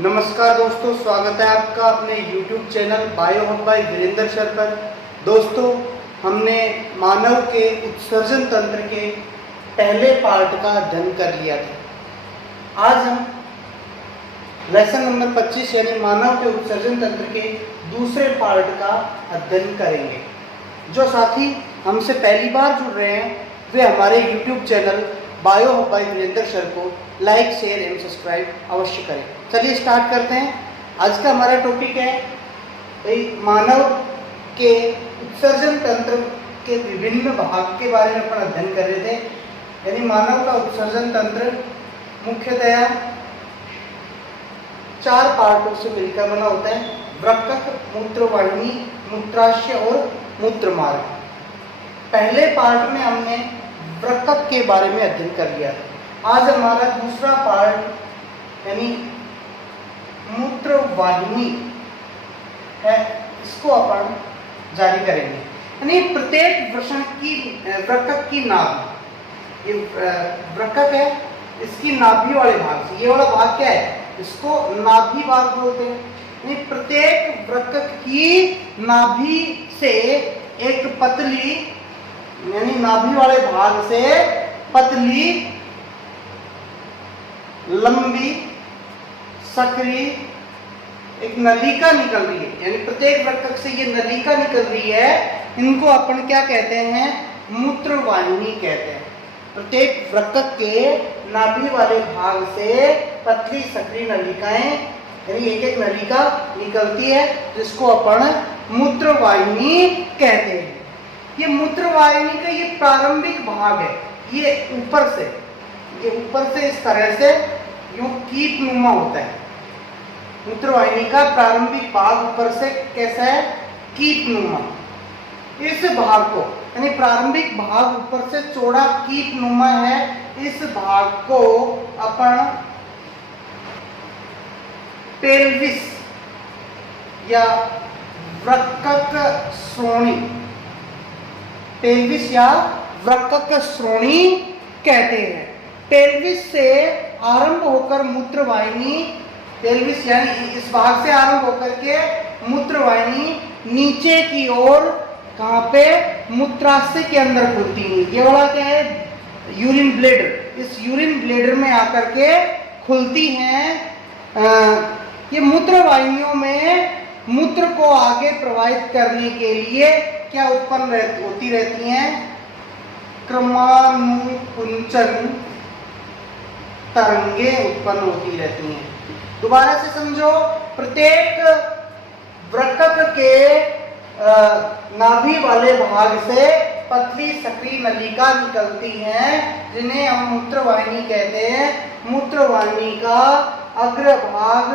नमस्कार दोस्तों, स्वागत है आपका अपने YouTube channel bio hub by Virendra sir पर। दोस्तों, हमने मानव के उत्सर्जन तंत्र के पहले पार्ट का अध्ययन कर लिया था। आज हम लेसन नंबर 25 यानी मानव के उत्सर्जन तंत्र के दूसरे पार्ट का अध्ययन करेंगे। जो साथी हमसे पहली बार जुड़ रहे हैं वे हमारे YouTube channel bio hub by Virendra sir को लाइक, शेयर एवं सब्सक्राइब अवश्य करें। चलिए स्टार्ट करते हैं। आज का हमारा टॉपिक है मानव के उत्सर्जन तंत्र के विभिन्न भाग के बारे में अपन अध्ययन कर रहे थे। यानी मानव का उत्सर्जन तंत्र मुख्यतया 4 पार्टों से मिलकर बना होता है: वृक्क, मूत्रवाहिनी, मूत्राशय और मूत्रमार्ग। पहले पार्ट में हमने वृक्क के बारे में अध्ययन कर लिया था। आज हमारा दूसरा पार्ट यानी मूत्रवाहिनी है, इसको अपन जारी करेंगे। यानी प्रत्येक वृक्क की नाभ, ये वृक्क है, इसकी नाभि वाले भाग से, ये वाला भाग क्या है, इसको नाभि भाग बोलते हैं। यानी प्रत्येक वृक्क की नाभि से एक पतली, यानी नाभि वाले भाग से पतली, लंबी, सक्रिय एक नलिका निकल रही है। यानी प्रत्येक वृक्क से ये नलिका निकल रही है, इनको अपन क्या कहते हैं, मूत्रवाहिनी कहते हैं। प्रत्येक वृक्क के नाभि वाले भाग से पतली सक्रिय नलिकाएं, यानी एक एक नलिका निकलती है, जिसको अपन मूत्रवाहिनी कहते हैं। ये मूत्रवाहिनी का ये प्रारंभिक भाग है, ये ऊपर से इस तरह से यूं कीटनुमा होता है। मूत्रवाहिनी का प्रारंभिक भाग ऊपर से कैसा है, कीटनुमा। इस भाग को, यानी प्रारंभिक भाग ऊपर से चौड़ा कीटनुमा है, इस भाग को अपन पेल्विस या वृक्क श्रोणी, पेल्विस या वृक्क श्रोणी कहते हैं। पेल्विस से आरंभ होकर मूत्रवाहिनी, पेल्विस यानी इस भाग से आरंभ होकर के मूत्रवाहिनी नीचे की ओर कहाँ पे, मूत्राशय के अंदर खुलती है। ये वाला क्या है, यूरिन ब्लेडर, इस यूरिन ब्लेडर में आकर के खुलती हैं। ये मूत्रवाहिनियों में मूत्र को आगे प्रवाहित करने के लिए क्या उत्पन्न होती रहती हैं, क्रमानुकुंचन तरंगे उत्पन्न होती रहती हैं। दोबारा से समझो, प्रत्येक वृक्क के नाभि वाले भाग से पतली सक्रिय नलिका निकलती हैं, जिन्हें हम मूत्रवाहिनी कहते हैं। मूत्रवाहिनी का अग्रभाग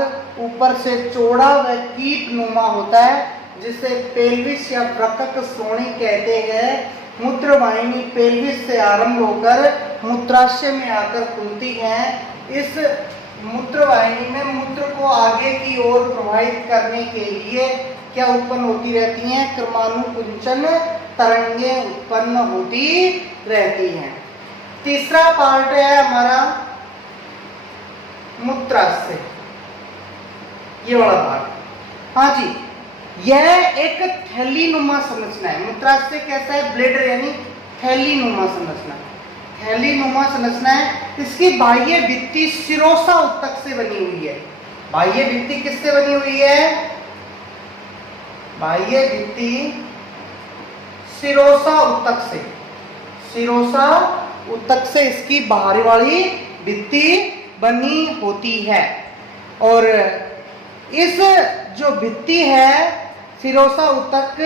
ऊपर से चौड़ा व कीटनुमा होता है, जिसे पेल्विस या वृक्क श्रोणी कहते हैं। मूत्रवाहिनी पेल्विस से आरंभ होकर मूत्राशय में आकर खुलती हैं। इस मूत्रवाहिनी में मूत्र को आगे की ओर प्रवाहित करने के लिए क्या उत्पन्न होती रहती हैं, क्रमानुकुंचन तरंगे उत्पन्न होती रहती हैं। तीसरा पार्ट है हमारा मूत्राशय, ये वाला भाग। हाँ जी, यह एक थैलीनुमा संरचना है। मूत्राशय कैसा है, ब्लेडर यानी थैलीनुमा संरचना, थैलीनुमा संरचना है। इसकी बाह्य भित्ति सिरोसा उत्तक से बनी हुई है। बाह्य भित्ति किससे बनी हुई है, बाह्य भित्ति सिरोसा उत्तक से, सिरोसा उत्तक से इसकी बाहरी वाली भित्ति बनी होती है। और इस जो भित्ति है सिरोसा उत्तक,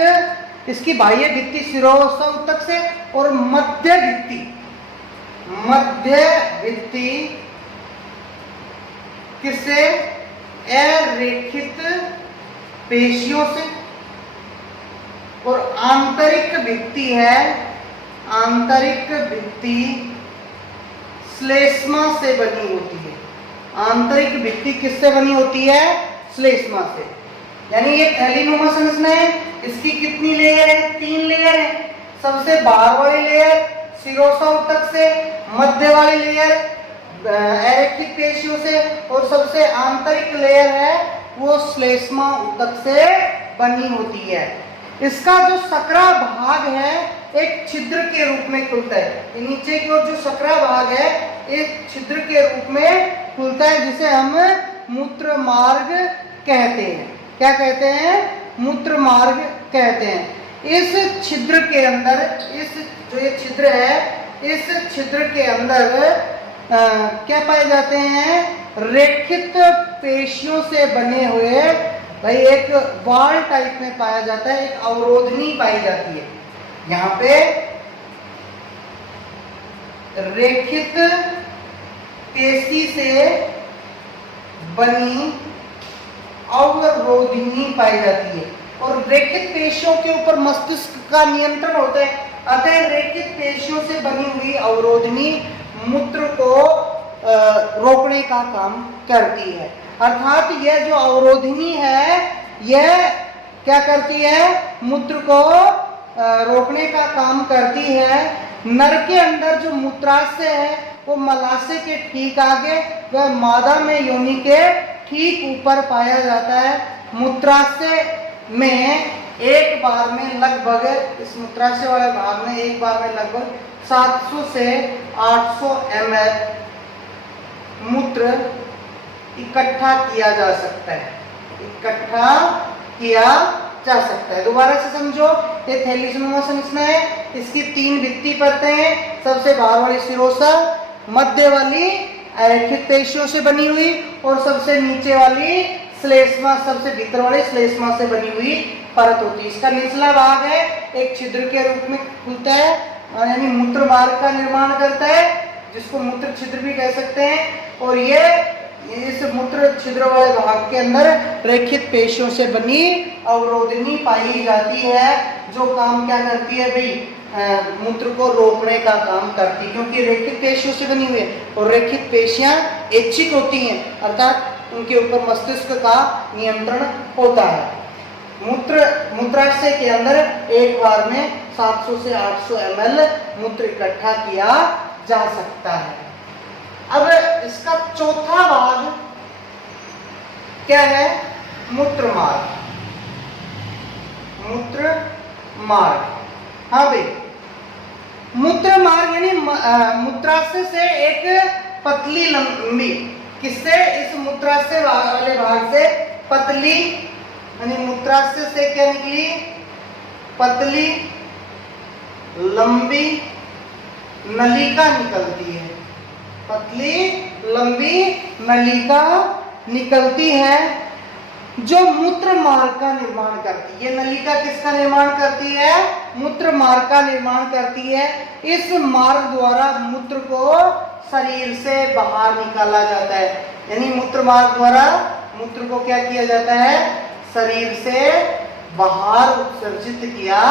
इसकी बाह्य भित्ति सिरोसा उत्तक से और मध्य भित्ति किससे, अरेखित पेशियों से, और आंतरिक भित्ति है, आंतरिक भित्ति श्लेष्मा से बनी होती है। आंतरिक भित्ति किससे बनी होती है, श्लेष्मा से। यानी ये थैलीनुमा संरचना है। इसकी कितनी लेयर है, 3 लेयर है। सबसे बाहर वाली लेयर सिरोसा उत्तक से, मध्य वाली लेयर अरेखित पेशियों से, और सबसे आंतरिक लेयर है वो श्लेष्मा ऊतक से बनी होती है। इसका जो सकरा भाग है एक छिद्र के रूप में खुलता है। नीचे की ओर जो सकरा भाग है एक छिद्र के रूप में खुलता है, जिसे हम मूत्र मार्ग कहते हैं। क्या कहते हैं? मूत्र मार्ग कहते हैं। इस छिद्र के अंदर, इस जो ये छिद्र है, इस छिद्र के अंदर क्या पाए जाते हैं? रेखित पेशियों से बने हुए भाई एक बाल टाइप में पाया जाता है, एक अवरोधनी पाई जाती है। यहाँ पे रेखित पेशी से बनी अवरोधनी पाई जाती है, और रेखित पेशियों के ऊपर मस्तिष्क का नियंत्रण होता है। अतः रेखित पेशियों से बनी हुई अवरोधनी मूत्र को रोकने का काम करती है। अर्थात यह जो अवरोधनी है यह क्या करती है? मूत्र को रोकने का काम करती है। नर के अंदर जो मूत्राशय है वो मलाशय के ठीक आगे व मादा में योनि के ठीक ऊपर पाया जाता है। मूत्राशय में एक बार में लगभग, इस मूत्राशय वाले भाग में एक बार में लगभग 700 से 800 ml मूत्र इकट्ठा किया जा सकता है। इकट्ठा किया जा सकता है। दोबारा से समझो, ये थैलीसोमा संरचना है, इसकी 3 भित्ति परतें हैं। सबसे बाहर वाली सिरोसा, मध्य वाली अरेखित पेशियों से बनी हुई, और सबसे नीचे वाली श्लेष्मा, सबसे भीतर वाली श्लेष्मा से बनी हुई परत होती है। इसका निचला भाग है एक छिद्र के रूप में खुलता है, यानी मूत्र मार्ग का निर्माण करता है, जिसको मूत्र छिद्र भी कह सकते हैं। और ये इस मूत्र छिद्र वाले भाग के अंदर रेखित पेशियों से बनी अवरोधनी पाई जाती है, जो काम क्या करती है भाई? मूत्र को रोकने का काम करती है, क्योंकि रेखित पेशियों से बनी हुई है, और रेखित पेशियां ऐच्छिक होती हैं, अर्थात उनके ऊपर मस्तिष्क का नियंत्रण होता है। मूत्राशय के अंदर एक बार में 700 से 800 ml मूत्र इकट्ठा किया जा सकता है। अब इसका चौथा भाग क्या है? मूत्र मार्ग। मूत्र मार्ग, हाँ भाई, मूत्र मार्ग यानी मूत्राशय से एक पतली लंबी, किससे? इस मूत्राशय वाले भाग से पतली, यानी मूत्राशय से क्या निकली? पतली लंबी नलिका निकलती है। पतली लंबी नलिका निकलती है जो मूत्र मार्ग का निर्माण करती है। ये नलिका किसका निर्माण करती है? मूत्र मार्ग का निर्माण करती है। इस मार्ग द्वारा मूत्र को शरीर से बाहर निकाला जाता है, यानी मूत्र मार्ग द्वारा मूत्र को क्या किया जाता है? शरीर से बाहर उत्सर्जित किया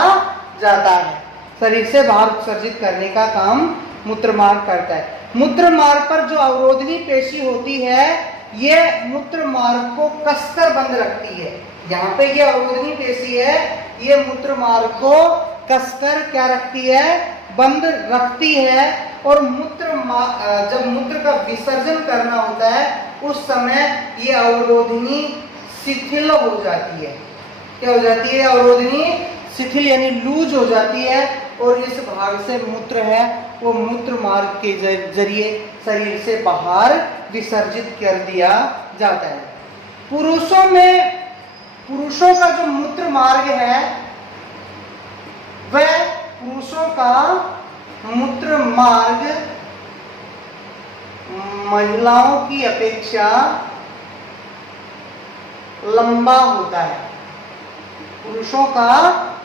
जाता है। शरीर से बाहर उत्सर्जित करने का काम मूत्र मार्ग करता है। मूत्र मार्ग पर जो अवरोधनी पेशी होती है ये मूत्र मार्ग को कसकर बंद रखती है। यहाँ पे ये अवरोधनी पेशी है, ये मूत्र मार्ग को कसकर क्या रखती है? बंद रखती है। और जब मूत्र का विसर्जन करना होता है उस समय ये अवरोधनी शिथिल हो जाती है। क्या हो जाती है? अवरोधनी शिथिल यानी लूज हो जाती है, और इस भाग से मूत्र है वो मूत्र मार्ग के जरिए शरीर से बाहर विसर्जित कर दिया जाता है। पुरुषों का जो मूत्र मार्ग है वह पुरुषों का मूत्र मार्ग महिलाओं की अपेक्षा लंबा होता है। पुरुषों का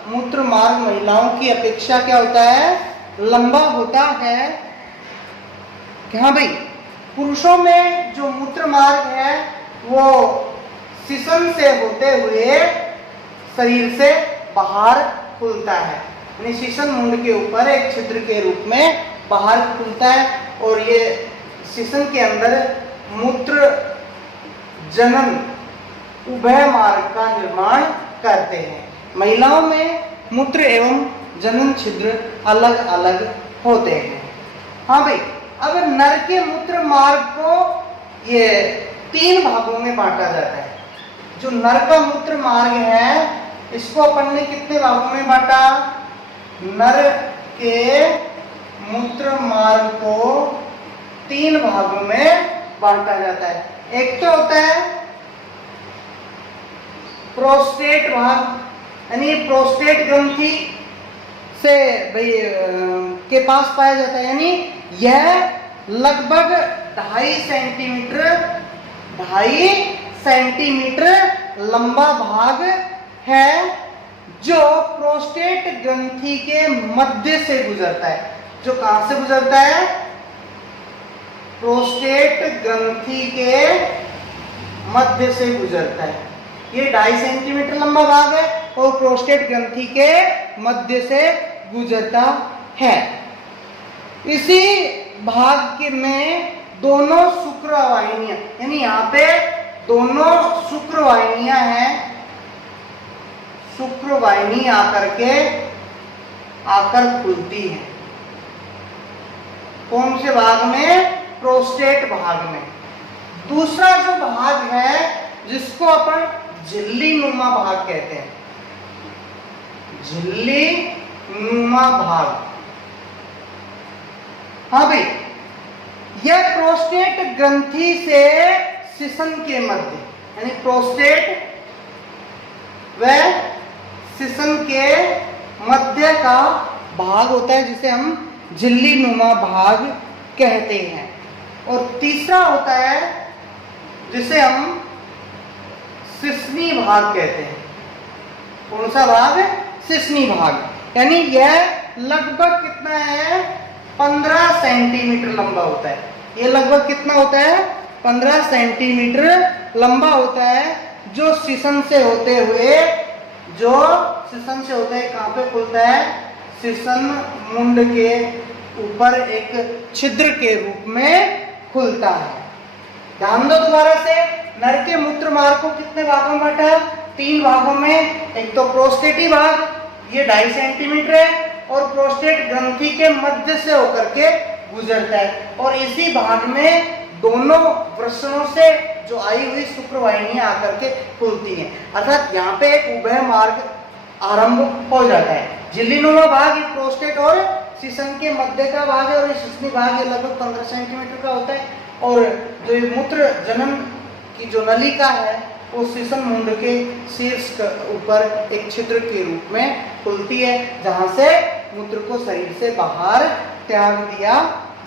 मूत्र मार्ग महिलाओं की अपेक्षा क्या होता है? लंबा होता है। हाँ भाई, पुरुषों में जो मूत्र मार्ग है वो शिशन से होते हुए शरीर से बाहर खुलता है, यानी शिशन मुंड के ऊपर एक छिद्र के रूप में बाहर खुलता है, और ये शिशन के अंदर मूत्र जनन उभय मार्ग का निर्माण करते हैं। महिलाओं में मूत्र एवं जनन छिद्र अलग अलग होते हैं। हाँ भाई, अब नर के मूत्र मार्ग को ये 3 भागों में बांटा जाता है। जो नर का मूत्र मार्ग है इसको अपन ने कितने भागों में बांटा? नर के मूत्र मार्ग को 3 भागों में बांटा जाता है। एक तो होता है प्रोस्टेट भाग, यानी प्रोस्टेट ग्रंथि से के पास पाया जाता है, यानी यह लगभग 2.5 सेंटीमीटर लंबा भाग है जो प्रोस्टेट ग्रंथि के मध्य से गुजरता है। जो कहां से गुजरता है? प्रोस्टेट ग्रंथि के मध्य से गुजरता है। ये 2.5 सेंटीमीटर लंबा भाग है और प्रोस्टेट ग्रंथि के मध्य से गुजरता है। इसी भाग में दोनों शुक्रवाहिनियां, यानी यहाँ पे दोनों शुक्रवाहिनियां हैं, शुक्रवाहिनी आकर खुलती है। कौन से भाग में? प्रोस्टेट भाग में। दूसरा जो भाग है जिसको अपन झिल्ली नुमा भाग कहते हैं, झिल्ली नुमा भाग। हाँ भाई, यह प्रोस्टेट ग्रंथि से सिसन के मध्य, यानी प्रोस्टेट व सिसन के मध्य का भाग होता है जिसे हम झिल्ली नुमा भाग कहते हैं। और तीसरा होता है जिसे हम सिसनी भाग कहते हैं। कौन सा भाग? सिसनी भाग। यानी यह लगभग कितना है? 15 सेंटीमीटर लंबा होता है। ये लगभग कितना होता है? 15 सेंटीमीटर लंबा होता है, जो सिसन से होते हुए कहां पे खुलता है? सिसन मुंड के ऊपर एक छिद्र के रूप में खुलता है। ध्यान दो दोबारा से, नर के मूत्र मार्ग को कितने भागों में बांटा? 3 भागों में। एक तो प्रोस्टेटी भाग, ये 2.5 सेंटीमीटर है और प्रोस्टेट ग्रंथि के मध्य से होकर के गुजरता है। और इसी भाग में दोनों वृषणों से जो आई हुई शुक्रवाहिनियां आकर के खुलती हैं, अर्थात यहाँ पे एक उभय मार्ग आरंभ हो जाता है। झिल्ली नुमा भाग ये प्रोस्टेट और सिसन के मध्य का भाग है और ये सिसनी भाग ये लगभग 15 सेंटीमीटर का होता है। और जो मूत्र जनन की जो नलिका है वो सिसन मुंड के शीर्ष ऊपर एक छिद्र के रूप में खुलती है, जहां से मूत्र को शरीर से बाहर त्याग दिया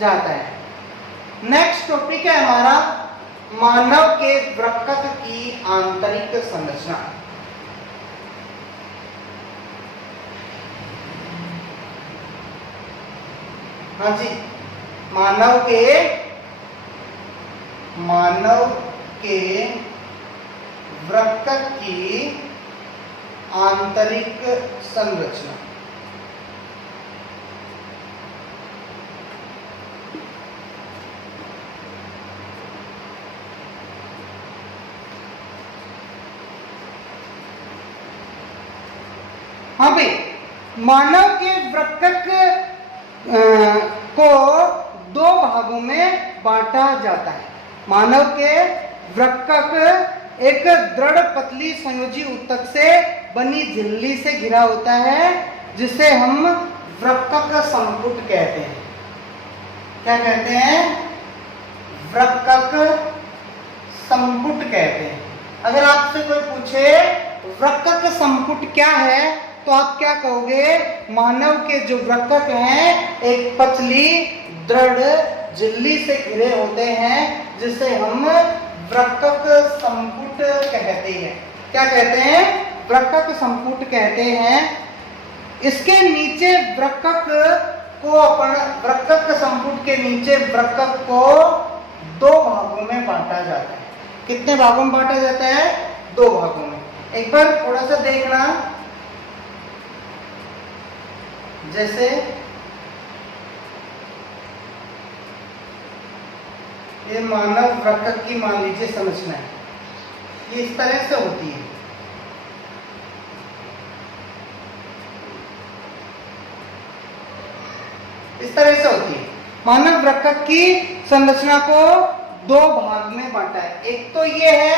जाता है। नेक्स्ट टॉपिक है हमारा मानव के वृक्क की आंतरिक संरचना। हाँ जी, मानव के वृक्क की आंतरिक संरचना। हाँ भाई, मानव के वृक्क को 2 भागों में बांटा जाता है। मानव के वृक्क एक दृढ़ पतली संयोजी ऊतक से बनी झिल्ली से घिरा होता है, जिसे हम वृक्क संपुट कहते हैं। क्या कहते हैं? वृक्क संपुट कहते हैं। अगर आपसे कोई पूछे वृक्क संपुट क्या है तो आप क्या कहोगे? मानव के जो वृक्क हैं एक पतली दृढ़ झिल्ली से घिरे होते हैं, जिसे हम वृक्क संपुट कहते हैं। क्या कहते हैं? वृक्क संपुट कहते हैं। इसके नीचे वृक्क संपुट के नीचे वृक्क को 2 भागों में बांटा जाता है। कितने भागों में बांटा जाता है? 2 भागों में। एक बार थोड़ा सा देखना, जैसे ये मानव वृक्क की मान लीजिए संरचना है, ये इस तरह से होती है। इस तरह से होती है। मानव वृक्क की संरचना को दो भाग में बांटा है। एक तो ये है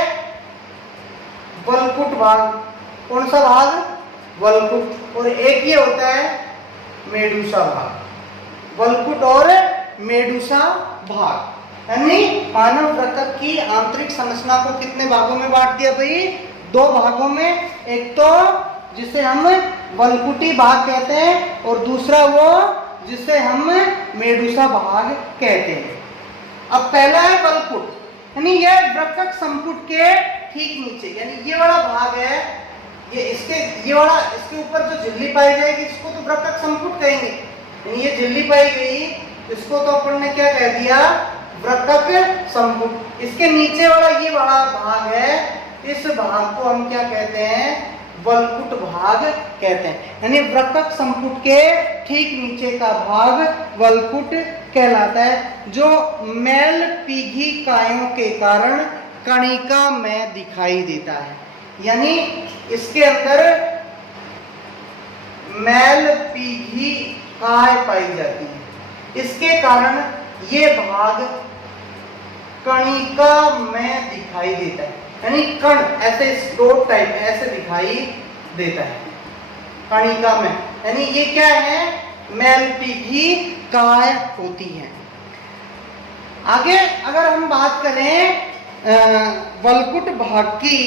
वलकुट भाग, कौन सा भाग? वलकुट। और एक ये होता है मेडुसा भाग, वलकुट और मेडुसा भाग। यानी मानव वृक्क की आंतरिक संरचना को कितने भागों में बांट दिया भाई? दो भागों में। एक तो जिसे हम वलकुटी भाग कहते हैं और दूसरा वो जिसे हम मेडुसा भाग कहते हैं। अब पहला है वलकुट, यानी यह वृक्क संपुट के ठीक नीचे, यानी ये वाला भाग है, ये वाला, इसके ऊपर जो झिल्ली पाई जाएगी इसको तो वृक्क संपुट कहेंगे। यानी ये झिल्ली पाई गई इसको तो अपन ने क्या कह दिया? वृक्क संपुट। इसके नीचे वाला ये बड़ा भाग है, इस भाग को हम क्या कहते हैं? वलकुट भाग कहते हैं। यानी वृक्क संपुट के ठीक नीचे का भाग वलकुट कहलाता है, जो मैल पीघी कायों के कारण कणिका में दिखाई देता है। यानी इसके अंदर मैल पीघी काय पाई जाती है, इसके कारण ये भाग कणिका में दिखाई देता है। यानी कण ऐसे स्लोट टाइप ऐसे दिखाई देता है कणिका में। यानी ये क्या है? मैल पीघी काय होती है। आगे अगर हम बात करें वलकुट भाग की,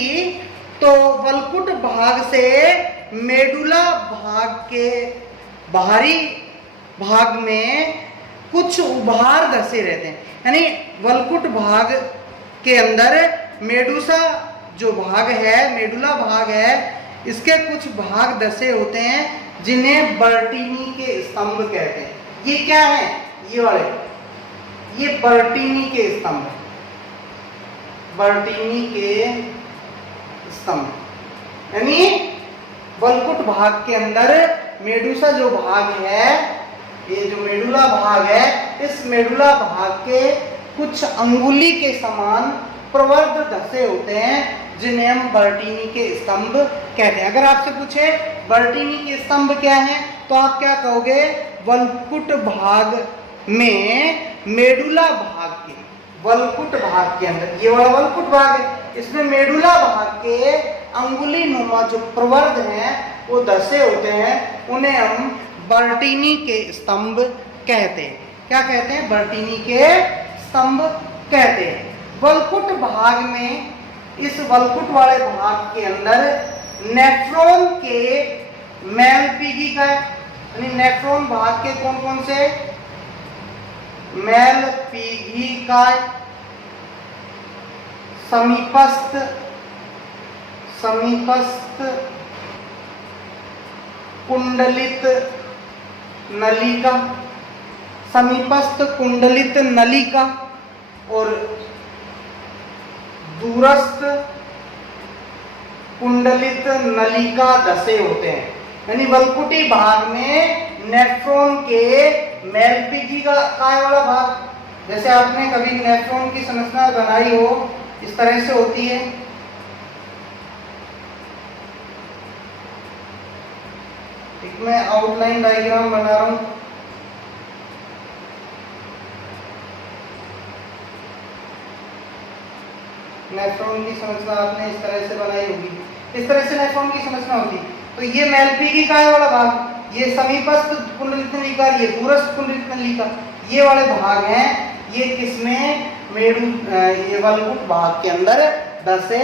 तो वलकुट भाग से मेडुला भाग के बाहरी भाग में कुछ उभार धसे रहते हैं। यानी वलकुट भाग के अंदर मेडुसा जो भाग है, मेडुला भाग है, इसके कुछ भाग धसे होते हैं जिन्हें बर्टीनी के स्तंभ कहते हैं। ये क्या है? ये वाले, ये बर्टीनी के स्तंभ, बर्टीनी के स्तंभ। यानी वलकुट भाग के अंदर मेडुसा जो भाग है, ये जो मेडुला भाग है, इस मेडुला भाग के कुछ अंगुली के समान प्रवर्ध धसे होते हैं जिन्हें हम बर्टीनी के स्तंभ कहते हैं। अगर आपसे पूछे बर्टीनी के स्तंभ क्या हैं, तो आप क्या कहोगे? वलकुट भाग में मेडुला भाग के, वलकुट भाग के अंदर ये वाला वलकुट भाग है, इसमें मेडुला भाग के अंगुली नुमा जो प्रवर्ध हैं वो धसे होते हैं, उन्हें हम बर्टीनी के स्तंभ कहते हैं। क्या कहते हैं? बर्टीनी के स्तंभ कहते हैं। वलकुट भाग में, इस वलकुट वाले भाग के अंदर नेफ्रॉन के मैल पीघी का, यानी नेफ्रॉन भाग के कौन कौन से? मैल पीघी का, समीपस्थ, समीपस्थ कुंडलित नलिका, समीपस्थ कुंडलित नलिका और दूरस्थ कुंडलित नलिका धसे होते हैं। यानी वलकुटी भाग में नेफ्रॉन के मैल पीघी का काय वाला भाग, जैसे आपने कभी नेफ्रॉन की संरचना बनाई हो, इस तरह से होती है। एक मैं आउटलाइन डायग्राम बना रहा हूं। नेफ्रॉन की संरचना आपने इस तरह से बनाई होगी, इस तरह से नेफ्रॉन की संरचना होती। तो ये मैल पीघी काय वाला भाग, ये समीपस्थ कुंडलित नलिका, ये दूरस्थ कुंडलित नलिका, ये वाले भाग हैं, ये किसमें? ये वलकुट भाग के अंदर धसे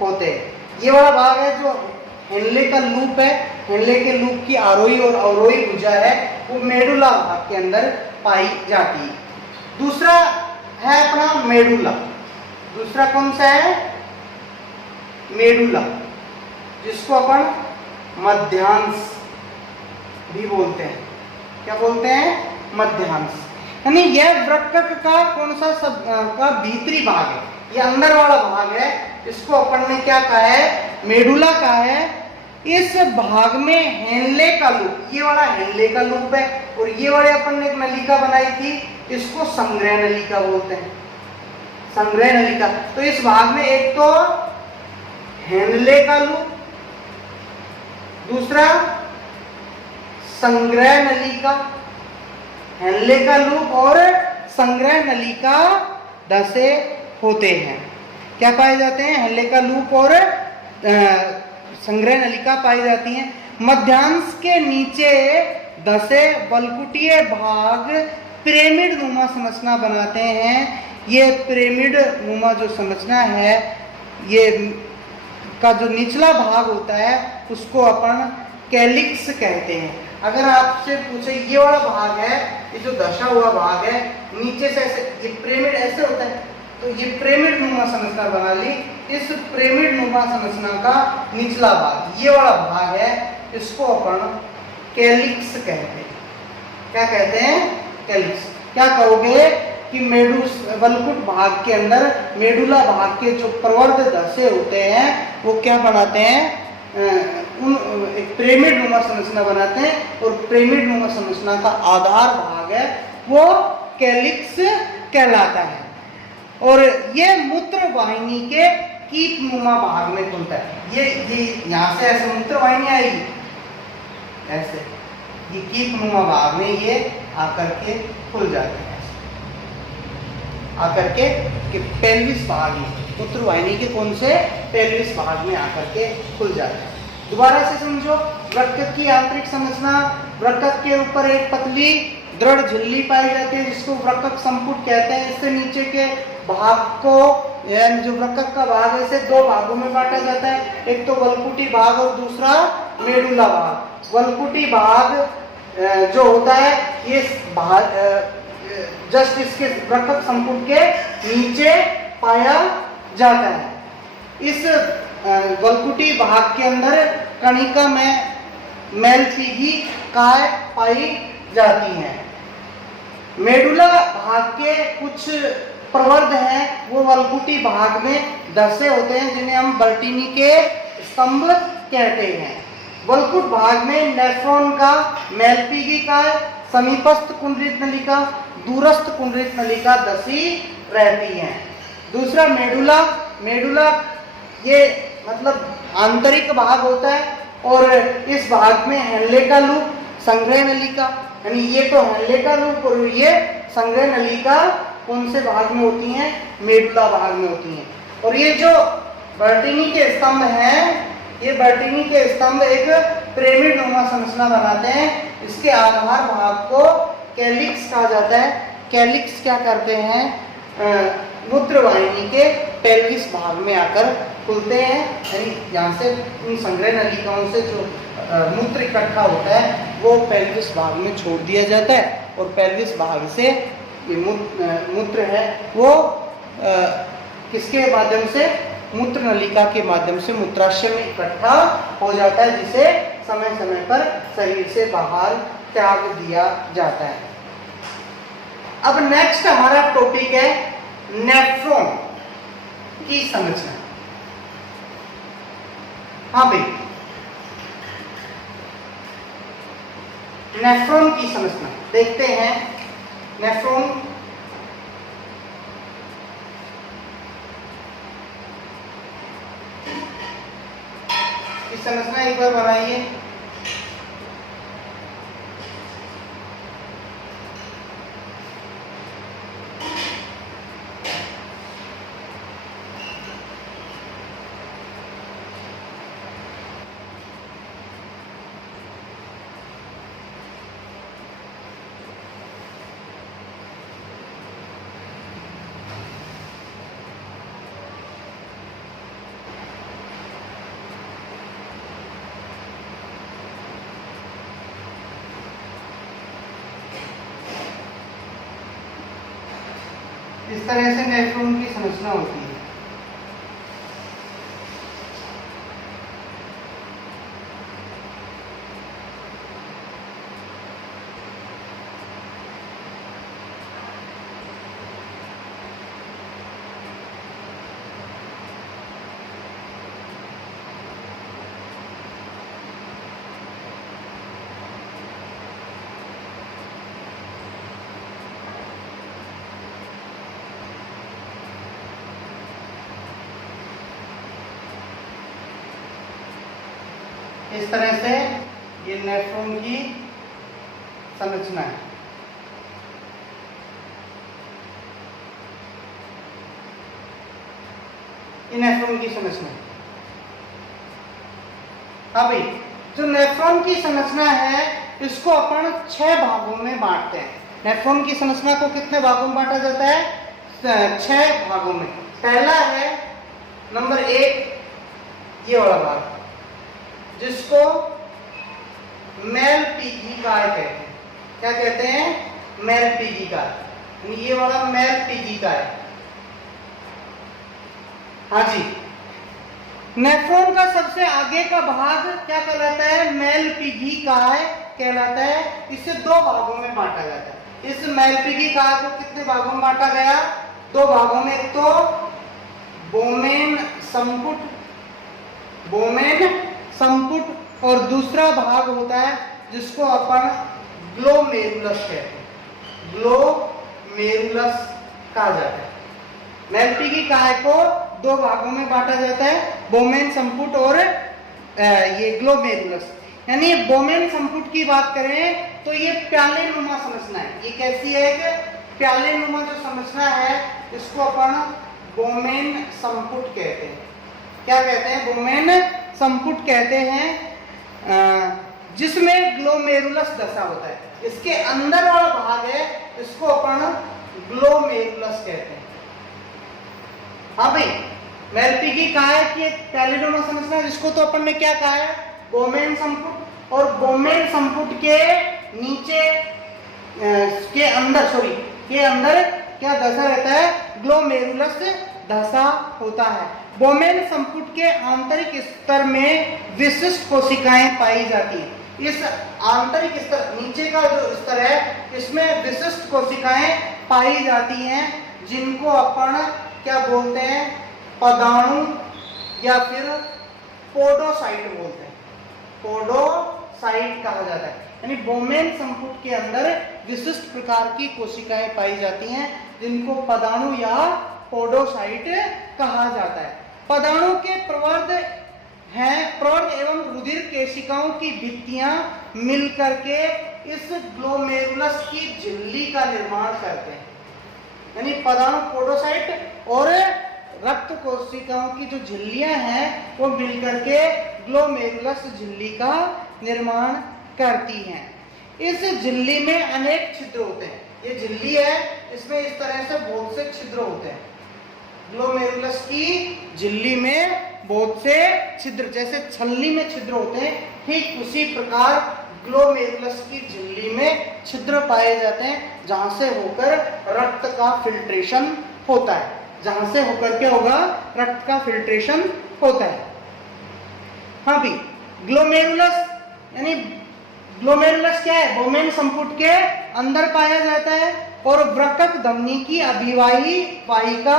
होते। ये वाला भाग है जो हेनले का लूप है, हेनले के लूप की आरोही और अवरोही भुजा है, वो मेडुला भाग के अंदर पाई जाती है। दूसरा है अपना मेडुला। दूसरा कौन सा है? मेडुला, जिसको अपन मध्यांश भी बोलते हैं। क्या बोलते हैं? मध्यांश। यानी यह वृक्क का कौन सा सब का भीतरी भाग है, ये अंदर वाला भाग है, इसको अपन ने क्या कहा है? मेडुला कहा है। इस भाग में हेनले का लूप, ये वाला हेनले का लूप है, और ये वाले अपन ने एक नलिका बनाई थी, इसको संग्रह नलिका बोलते हैं, संग्रह नलिका। तो इस भाग में एक तो हेनले का लूप, दूसरा संग्रह नलिका, हेनले का लूप और संग्रह नलिका धसे होते हैं। क्या पाए जाते हैं? हेनले का लूप और संग्रह नलिका पाई जाती हैं। मध्यांश के नीचे धसे वल्कुटीय भाग पिरामिड नुमा संरचना बनाते हैं। ये पिरामिड नुमा जो संरचना है, ये का जो निचला भाग होता है उसको अपन कैलिक्स कहते हैं। अगर आपसे पूछे ये वाला भाग है, ये जो धसा हुआ भाग है, नीचे से ऐसे ये पिरामिड ऐसे होता है, तो ये पिरामिड नुमा संरचना बना ली। इस पिरामिड नुमा संरचना का निचला भाग, ये वाला भाग है, इसको अपन कैलिक्स कहते हैं। क्या कहते हैं? कैलिक्स। क्या कहोगे कि वल्कुट भाग के अंदर मेडुला भाग के जो प्रवर्ध धसे होते हैं वो क्या बनाते हैं? एक पिरामिड नुमा संरचना बनाते हैं, और पिरामिड नुमा संरचना का आधार भाग है वो कैलिक्स कहलाता है। और ये मूत्र वाहिनी के कीप नुमा भाग में खुलता है। ये यहाँ से ऐसे मूत्र वाहिनी आएगी, ऐसे ये कीप नुमा भाग में ये आकर के खुल जाते हैं, आकर के पेल्विस भाग में, मूत्र वाहिनी के कौन से? पेल्विस भाग में आकर के खुल जाते हैं। दोबारा से समझो, वृक्क की आंतरिक संरचना, वृक्क के ऊपर एक पतली दृढ़ झिल्ली पाई जाती है जिसको वृक्क संपुट कहते हैं। इससे नीचे के भाग को, यानी जो वृक्क का भाग है, इसे दो भागों में बांटा जाता है, एक तो वल्कुटी भाग और दूसरा मेडुला भाग। वल्कुटी भाग जो होता है ये भाग जस्ट इसके वृक्क संपुट के नीचे पाया जाता है। इस वल्कुटी भाग के अंदर कणिका में मेलपीगी काय पाई जाती हैं। मेडुला भाग के कुछ प्रवर्ध हैं वो वल्कुटी भाग में धसे होते हैं, जिन्हें हम बर्टीनी के स्तंभ कहते हैं। वल्कुट भाग में नेफ्रॉन का, मेलपीगी का, समीपस्थ कुंडलित नलिका, दूरस्थ कुंडलित नलिका धसी रहती हैं। दूसरा मेडुला, मेडुला ये मतलब आंतरिक भाग होता है, और इस भाग में हेनले का लूप, संग्रह नलिका, यानी ये तो हेनले का लूप और ये संग्रह नलिका कौन से भाग में होती हैं? मेडुला भाग में होती हैं। और ये जो बर्टीनी के स्तंभ हैं, ये बर्टीनी के स्तंभ एक पिरामिड नुमा संरचना बनाते हैं। इसके आधार भाग को कैलिक्स कहा जाता है। कैलिक्स क्या करते हैं? मूत्र वाहिनी के पेल्विस भाग में आकर खुलते हैं, यानी यहाँ से उन संग्रह नलिकाओं से जो मूत्र इकट्ठा होता है वो पेल्विस भाग में छोड़ दिया जाता है, और पेल्विस भाग से ये मूत्र है वो किसके माध्यम से? मूत्र नलिका के माध्यम से मूत्राशय में इकट्ठा हो जाता है, जिसे समय समय पर शरीर से बाहर त्याग दिया जाता है। अब नेक्स्ट हमारा टॉपिक है नेफ्रॉन की संरचना। हाँ भाई, नेफ्रॉन की संरचना देखते हैं। नेफ्रॉन की संरचना एक बार बनाइए। इस तरह से नेफ्रॉन की संरचना होती है। इस तरह से ये नेफ्रॉन की संरचना है। ये नेफ्रॉन की संरचना। हाँ भाई, जो नेफ्रॉन की संरचना है इसको अपन 6 भागों में बांटते हैं। नेफ्रॉन की संरचना को कितने भागों में बांटा जाता है? 6 भागों में। पहला है नंबर 1 ये वाला भाग जिसको मेलपीजिकाय कहते हैं। क्या कहते हैं? मेलपीजिकाय। ये वाला मेलपीजिकाय। हाँ जी, नेफ्रॉन का सबसे आगे का भाग क्या कहलाता है? मेलपीजिकाय कहलाता है। इसे 2 भागों में बांटा जाता है। इस मेलपीजिकाय को कितने भागों में बांटा गया? 2 भागों में। एक तो बोमेन संपुट और दूसरा भाग होता है जिसको अपन ग्लोमेरुलस कहते हैं। ग्लोमेरुलस कहा जाता है। मेलपीजिकाय को 2 भागों में बांटा जाता है, बोमेन संपुट और ये ग्लोमेरुलस। यानी बोमेन संपुट की बात करें तो ये प्याले नुमा संरचना है। ये कैसी है? कि प्याले नुमा जो संरचना है इसको अपन बोमेन संपुट कहते हैं। क्या कहते हैं? बोमेन संपुट कहते हैं, जिसमें ग्लोमेरुलस दशा होता है। इसके अंदर वाला भाग है इसको अपन ग्लोमेरुलस कहते हैं। हाँ भाई, मेलपीजिकाय की एक प्यालिडोमा संरचना जिसको तो अपन ने क्या कहा है? बोमेन संपुट। और बोमेन संपुट के नीचे के अंदर क्या दशा रहता है? ग्लोमेरुलस दशा होता है। बोमेन संपुट के आंतरिक स्तर में विशिष्ट कोशिकाएं पाई जाती हैं। इस आंतरिक स्तर, नीचे का जो स्तर है इसमें विशिष्ट कोशिकाएं पाई जाती हैं जिनको अपन क्या बोलते हैं? पदाणु या फिर पोडोसाइट बोलते हैं। पोडोसाइट कहा जाता है। यानी बोमेन संपुट के अंदर विशिष्ट प्रकार की कोशिकाएं पाई जाती हैं जिनको पदाणु या पोडोसाइट कहा जाता है। पदाणु के प्रवर्ध एवं रुधिर केशिकाओं की भित्तियां मिलकर के इस ग्लोमेरुलस की झिल्ली का निर्माण करते हैं। यानी पदाणु, पोडोसाइट और रक्त कोशिकाओं की जो झिल्लियां हैं वो मिलकर के ग्लोमेरुलस झिल्ली का निर्माण करती हैं। इस झिल्ली में अनेक छिद्र होते हैं। ये झिल्ली है, इसमें इस तरह से बहुत से छिद्र होते हैं। ग्लोमेरुलस की झिल्ली में बहुत से छिद्र, जैसे छलनी में छिद्र होते हैं, ठीक उसी प्रकार ग्लोमेरुलस की झिल्ली में छिद्र पाए जाते हैं जहां से होकर रक्त का फिल्ट्रेशन होता है। जहां से होकर क्या होगा? रक्त का फिल्ट्रेशन होता है। हाँ भी, ग्लोमेरुलस यानी ग्लोमेरुलस क्या है? बोमेन संपुट के अंदर पाया जाता है। और वृक्क धमनी की अभिवाही वाहिका,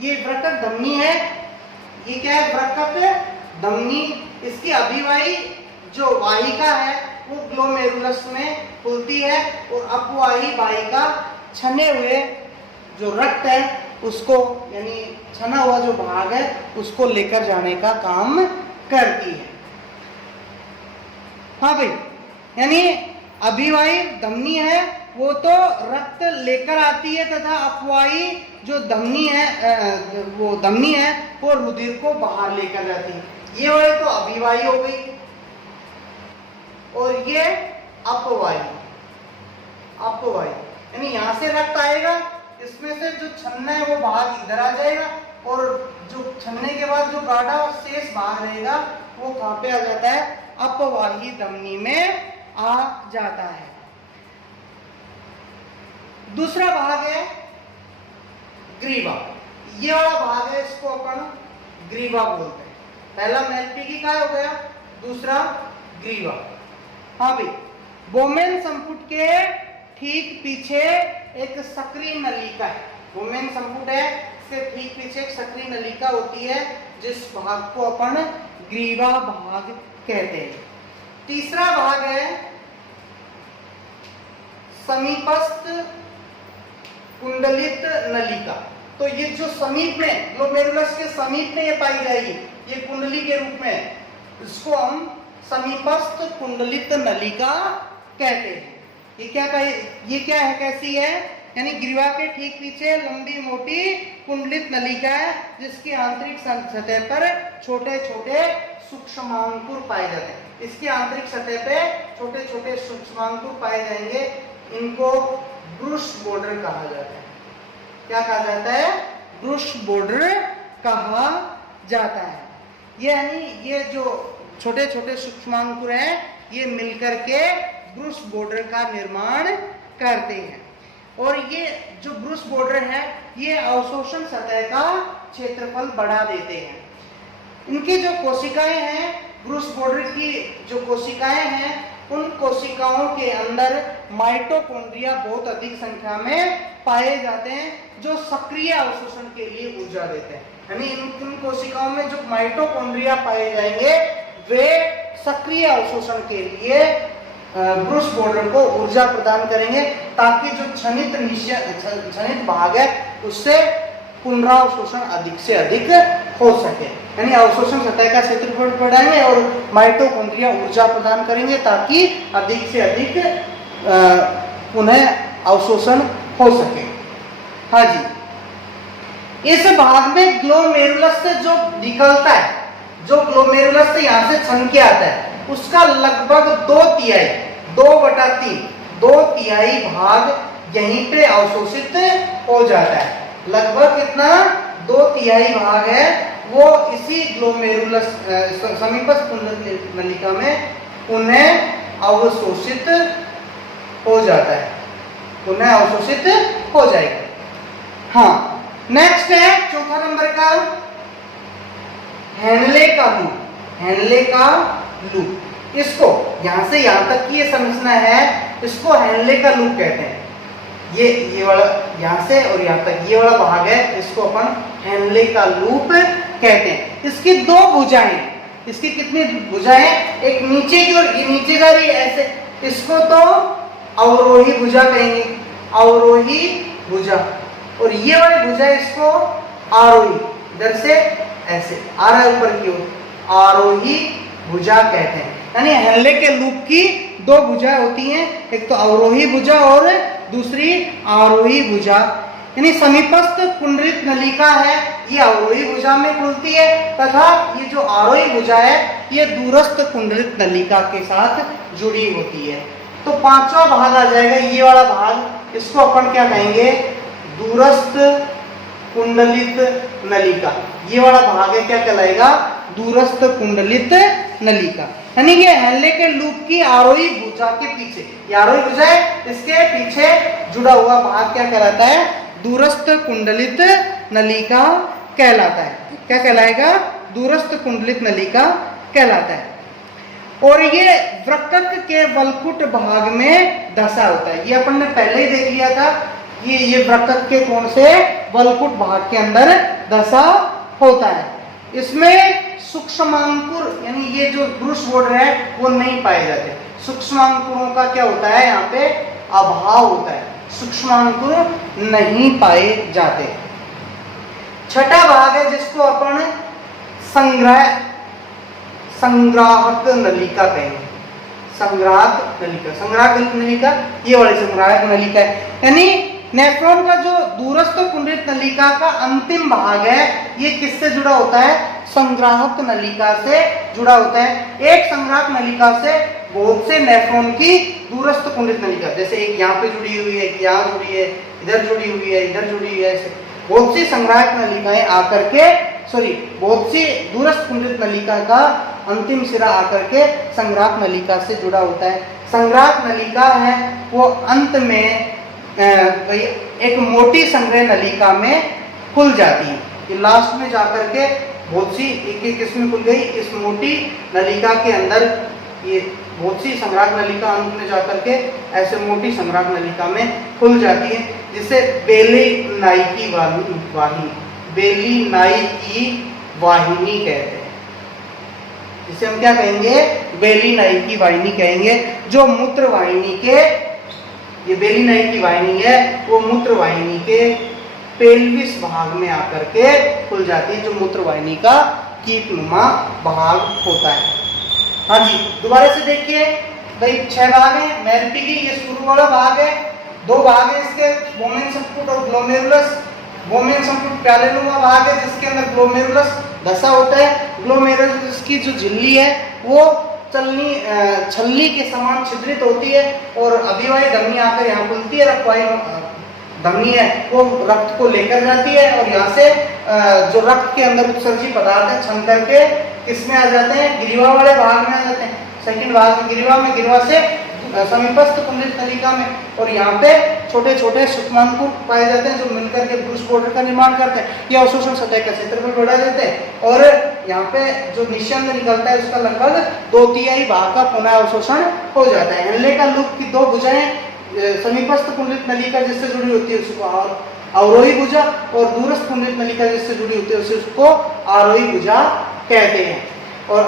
ये वृक्क धमनी है। ये क्या है? वृक्क धमनी, इसकी अभिवाही जो वाहिका है वो ग्लोमेरुलस में खुलती है और अपवाही वाहिका छने हुए जो रक्त है उसको, यानी छना हुआ जो भाग है उसको लेकर जाने का काम करती है। हाँ भाई, यानी अभिवाही धमनी है वो तो रक्त लेकर आती है तथा अपवाही जो धमनी है वो धमनी है वो रुधिर को बाहर लेकर जाती है। ये वाली तो अभिवाही हो गई और ये अपवाही यानी यहां से रक्त आएगा, इसमें से जो छन्ना है वो भाग इधर आ जाएगा और जो छन्ने के बाद जो गाढ़ा और शेष भाग रहेगा वो कहां पे आ जाता है? अपवाही धमनी में आ जाता है। दूसरा भाग है ग्रीवा। ये वाला भाग है, इसको अपन ग्रीवा बोलते हैं। पहला मेलपीजिकाय हो गया, दूसरा ग्रीवा। हाँ भाई, बोमेन संपुट के ठीक पीछे एक सक्रिय नलिका है। बोमेन संपुट है, इसके ठीक पीछे एक सक्रिय नलिका होती है जिस भाग को अपन ग्रीवा भाग कहते हैं। तीसरा भाग है समीपस्थ कुंडलित नलिका। तो ये जो समीप में, ग्लोमेरुलस के समीप में ये पाई जाएगी, ये कुंडली के रूप में, इसको हम समीपस्थ कुंडलित नलिका कहते हैं। ये क्या है? कैसी है? यानी ग्रीवा के ठीक पीछे लंबी मोटी कुंडलित नलिका है, जिसकी आंतरिक सतह पर छोटे छोटे सूक्ष्मांकुर पाए जाते हैं। इसकी आंतरिक सतह पे छोटे छोटे सूक्ष्मांकुर पाए जाएंगे, इनको ब्रूश बॉर्डर कहा जाता है। क्या कहा जाता है? ब्रूश बॉर्डर कहा जाता है। यानी ये जो छोटे छोटे सूक्ष्मांकुर हैं, ये मिलकर के ब्रूश बॉर्डर का निर्माण करते हैं। और ये जो ब्रूश बॉर्डर है, ये अवशोषण सतह का क्षेत्रफल बढ़ा देते हैं। इनकी जो कोशिकाएं हैं, ब्रूश बॉर्डर की जो कोशिकाएं हैं, उन कोशिकाओं के अंदर माइटोकॉन्ड्रिया बहुत अधिक संख्या में पाए जाते हैं, जो सक्रिय अवशोषण के लिए ऊर्जा देते हैं। यानी इन कोशिकाओं में जो माइटोकॉन्ड्रिया पाए जाएंगे, वे सक्रिय अवशोषण के लिए ब्रूश बॉर्डर को ऊर्जा प्रदान करेंगे, ताकि जो क्षणित भाग है उससे पुनरावशोषण अधिक से अधिक हो सके। यानी अवशोषण सतह का क्षेत्रफल बढ़ाएंगे और माइटोकॉन्ड्रिया ऊर्जा प्रदान करेंगे, ताकि अधिक से अधिक पुनः अवशोषण हो सके। हाँ जी, इस भाग में ग्लोमेरुलस से जो निकलता है, जो ग्लोमेरुलस से यहाँ से छन के आता है, उसका लगभग 2/3 भाग यहीं पे अवशोषित हो जाता है। लगभग कितना? 2/3 भाग है वो इसी ग्लोमेरुलस समीपस्थ कुंडलित नलिका में उन्हें अवशोषित हो जाता है, उन्हें अवशोषित हो जाएगा। हाँ, नेक्स्ट है चौथा नंबर का हेनले का लूप। हेनले का लूप, इसको यहां से यहां तक की ये संरचना है, इसको हेनले का लूप कहते हैं। ये वाला यहां से और यहां तक ये वाला भाग है, इसको अपन हेनले का लूप कहते हैं। इसकी 2 भुजाएं, इसकी कितनी भुजाएं? एक नीचे की और ये नीचे का रही ऐसे, इसको तो अवरोही भुजा कहेंगे, अवरोही भुजा। और ये वाली भुजा इसको आरोही, इधर से ऐसे आ रहा है ऊपर की ओर, आरोही भुजा कहते हैं। यानी हेनले के लूप की 2 भुजाएं होती हैं, एक तो अवरोही भुजा और दूसरी आरोही भुजा। यानी समीपस्थ कुंडलित नलिका है, ये अवरोही भुजा में खुलती है, तथा ये जो आरोही भुजा है, ये दूरस्थ कुंडलित नलिका के साथ जुड़ी होती है। तो 5वां भाग आ जाएगा, ये वाला भाग, इसको अपन क्या कहेंगे? दूरस्थ कुंडलित नलिका। ये वाला भाग है, क्या कहलाएगा? दूरस्थ कुंडलित नलिका। यानी ये हेनले के लूप की आरोही भुजा के पीछे, ये आरोही भुजा है, इसके पीछे जुड़ा हुआ भाग क्या कहलाता है? दूरस्थ कुंडलित नलिका कहलाता है। क्या कहलाएगा? दूरस्थ कुंडलित नलिका कहलाता है। और ये वृक्क के वल्कुट भाग में धसा होता है। ये अपन ने पहले ही देख लिया था, ये वृक्क के कोण से वल्कुट भाग के अंदर धसा होता है। इसमें सूक्ष्मांकुर, यानी ये जो ब्रूश बॉर्डर है, वो नहीं पाए जाते। सूक्ष्मांकुरों का क्या होता है? यहाँ पे अभाव होता है, सूक्ष्मांकुर नहीं पाए जाते। छठा भाग है जिसको अपन संग्राहक नलिका कहेंगे। संग्राहक नलिका, संग्राहक नलिका ये वाली संग्राहक नलिका है। यानी नेफ्रॉन का जो दूरस्थ कुंडलित नलिका का अंतिम भाग है, ये किससे जुड़ा होता है? संग्राहक नलिका से जुड़ा होता है। एक संग्राहक नलिका से बहुत से नेफ्रॉन की दूरस्थ कुंडलित नलिका, जैसे एक यहाँ पे जुड़ी हुई है, एक यहाँ जुड़ी है, इधर जुड़ी हुई है, इधर जुड़ी हुई है, ऐसे बहुत सी संग्राहक नलिकाएं आकर के, बहुत सी दूरस्थ कुंडलित नलिका का अंतिम सिरा आकर के संग्राहक नलिका से जुड़ा होता है। संग्राहक नलिका है वो अंत में एक मोटी संग्रह नलिका में खुल जाती है। ये लास्ट में जाकर के बहुत सी एक इसमें खुल गई, इस मोटी नलिका के अंदर ये बहुत सी संग्राहक नलिका अंत में जाकर के ऐसे मोटी संग्राहक नलिका में खुल जाती है, जिसे बेली-नाई की वाहिनी, बेली-नाई की वाहिनी कहते हैं। जिसे हम क्या कहेंगे? बेली-नाई की वाहिनी कहेंगे। जो मूत्र वाहिनी के, ये बेली-नाई की वाहिनी है, वो मूत्र वाहिनी के पेल्विस भाग में आकर के खुल जाती है, जो मूत्र वाहिनी का कीटनुमा भाग होता है। हाँ जी, दोबारा से देखिए भाई, 6 भाग है। मेरिटी की ये शुरू वाला भाग है, दो भाग है इसके, बोमेन संपुट और ग्लोमेरुलस। बोमेन संपुट प्यालेनुमा भाग है जिसके अंदर ग्लोमेरुलस धसा होता है। ग्लोमेरुलस की जो झिल्ली है वो छल्ली के समान छिद्रित होती है और अभिवाही धमनी आकर यहाँ खुलती है। रक्तवाही धमनी है वो रक्त को लेकर जाती है और यहाँ से जो रक्त के अंदर उत्सर्जी पदार्थ है छन करके किसमें आ जाते हैं, गिरिवा वाले भाग में आ जाते हैं। सेकंड भाग में गिरिवा से समीपस्थ कुंडलित नलिका में, और यहाँ पे छोटे छोटे सूक्ष्माणु पाए जाते हैं जो मिलकर के ब्रूस बॉर्डर का निर्माण करते हैं। यह अवशोषण सतह का क्षेत्रफल बढ़ा देते हैं और यहाँ पे जो निस्यंद निकलता है उसका लगभग 2/3 भाग का पुनः अवशोषण हो जाता है। एनले का लूप की दो भुजाएं समीपस्थ कुंडलित नलिका जिससे जुड़ी होती है उसको अवरोही भुजा, और दूरस्थ कुंडलित नलिका जिससे जुड़ी होती है उसको आरोही भुजा कहते हैं। और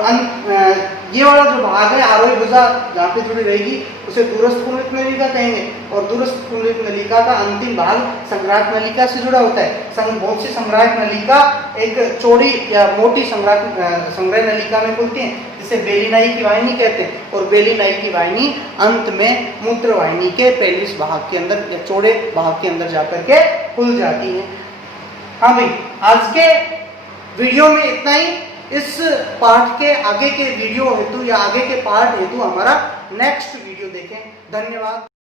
ये वाला जो भाग है आरोही भुजा जहाँ पे जुड़ी रहेगी उसे दूरस्थ कुंडलित नलिका कहेंगे, और दूरस्थ कुंडलित नलिका का अंतिम भाग संग्राहक नलिका से जुड़ा होता है। बहुत सी संग्राहक नलिका एक चौड़ी या मोटी संग्रह नलिका में खुलती है जिसे बेलिनाई की वाहिनी कहते हैं, और बेलिनाई की वाहिनी अंत में मूत्र वाहिनी के पेल्विस भाग के अंदर या चौड़े भाग के अंदर जाकर के खुल जाती है। हाँ भाई, आज के वीडियो में इतना ही। इस पार्ट के आगे के वीडियो हेतु या आगे के पार्ट हेतु हमारा नेक्स्ट वीडियो देखें। धन्यवाद।